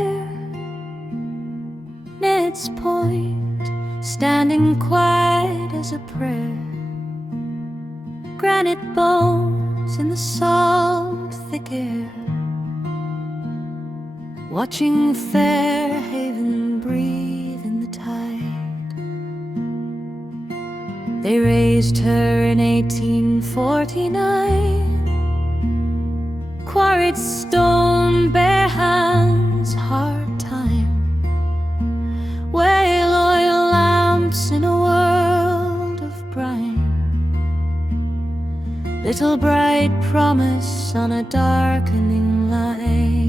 there, Ned's Point, standing quiet as a prayer. Granite bones in the salt thick air, watching Fairhaven breathe in the tide. They raised her in 1849, quarried stone, bare hands, hard time. Whale oil lamps in a world of brine, little bright promise on a darkening line.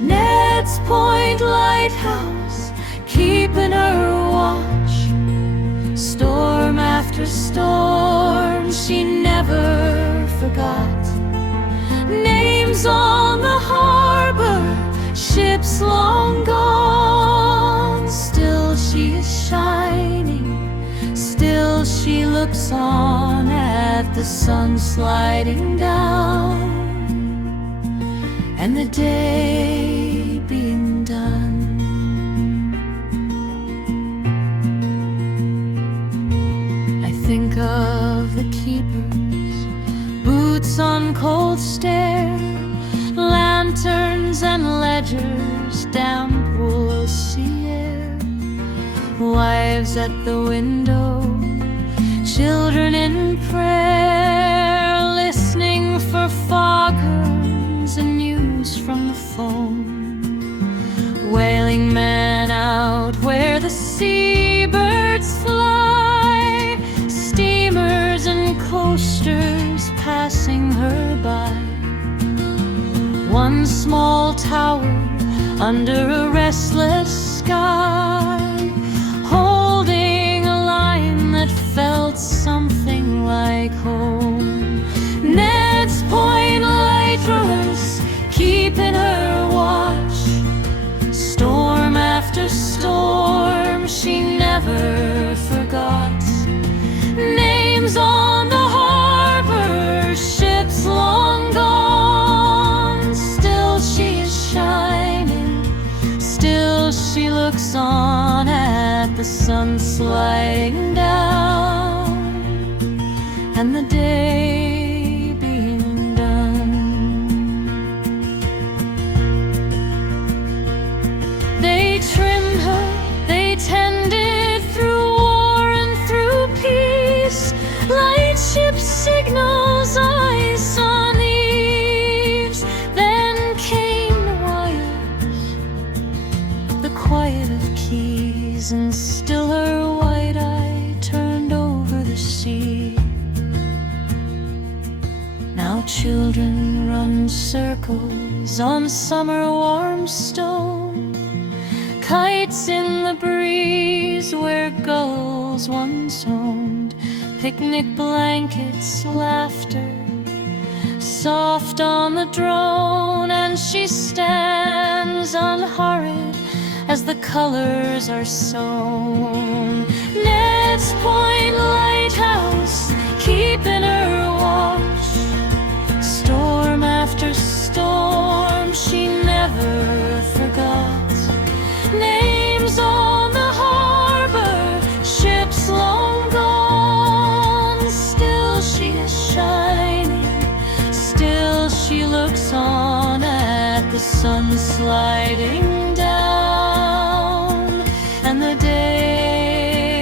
Ned's Point lighthouse, keeping her watch. Storm after storm, she never forgot. Names on the harbor, ships long gone. Still she is shining, still she looks on at the sun sliding down, and the day being done. I think of the keepers, boots on cold stair, lanterns and ledgers, damp wool sea air. Wives at the window, children in prayer, listening for foghorns and news from the phone. Whaling men out where the seabirds fly, steamers and coasters passing her by. One small tower under a restless sky, holding a line that felt something like home. Ned's Point lighthouse, keeping her watch. Storm after storm, she never forgot. Names on the harbor, ships long gone. Still she is shining, still she looks on at the sun sliding down, and the day being done. They trimmed her, they tended through war and through peace. Lightship signals, ice on eaves. Then came the wires, the quiet of keys, and still her white eye turned over the sea. Now children run circles on summer warm stone, kites in the breeze where gulls once owned. Picnic blankets, laughter, soft on the drone, and she stands unhurried as the colors are sown. Ned's Point lighthouse, keeping her watch. Storm after storm, she never forgot. Names on the harbor, ships long gone. Still she is shining, still she looks on at the sun sliding down, and the day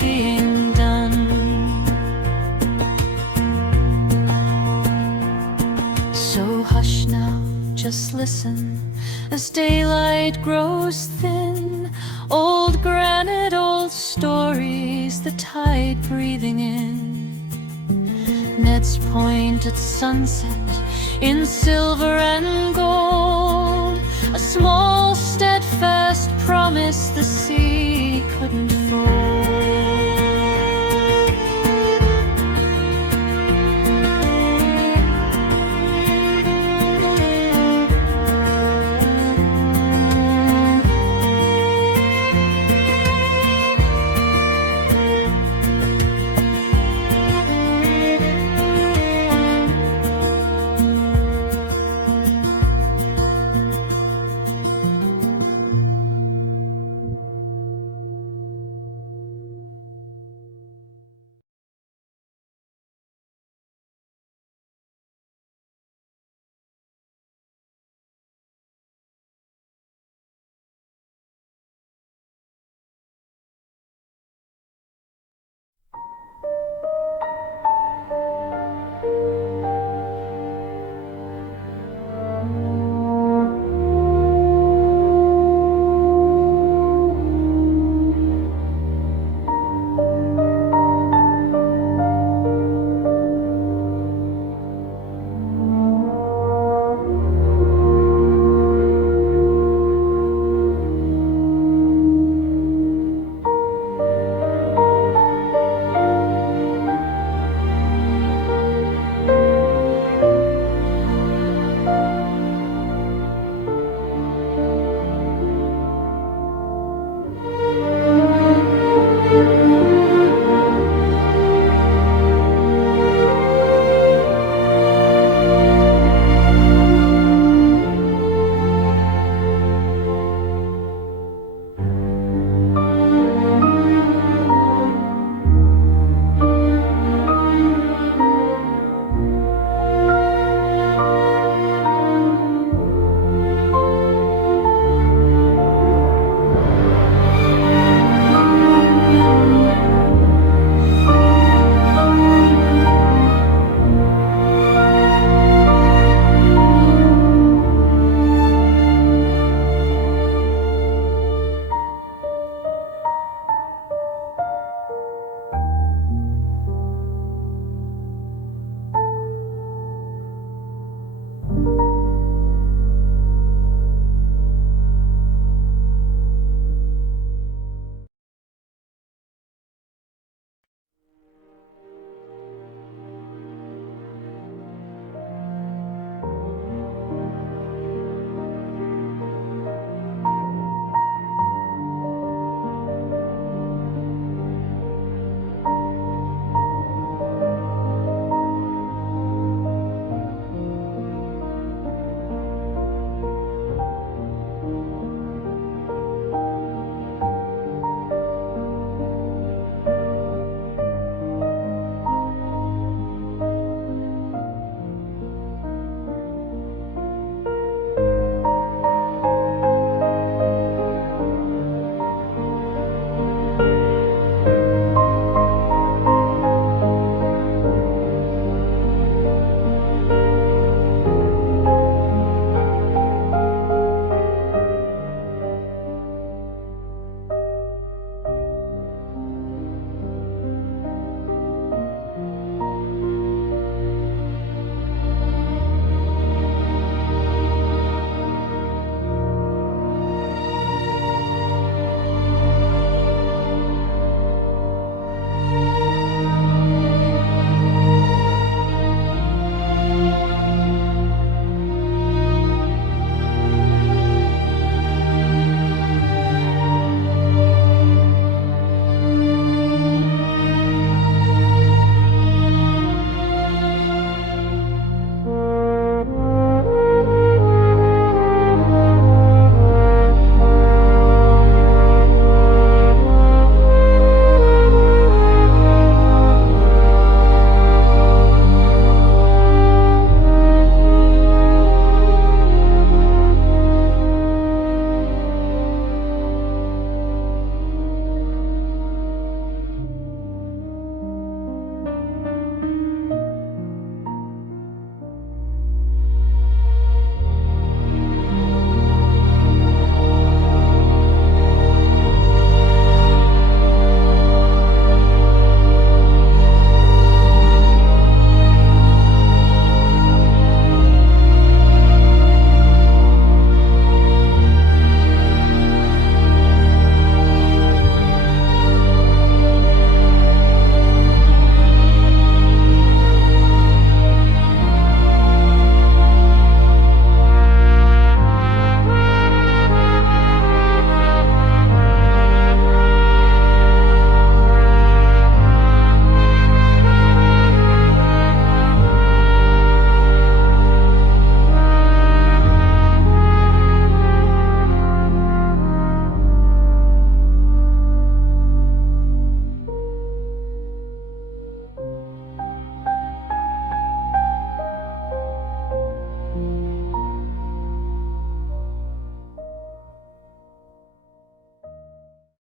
being done. So hush now, just listen as daylight grows thin. Old granite, old stories, the tide breathing in. Ned's Point at sunset, in silver and gold. A small steadfast promise, the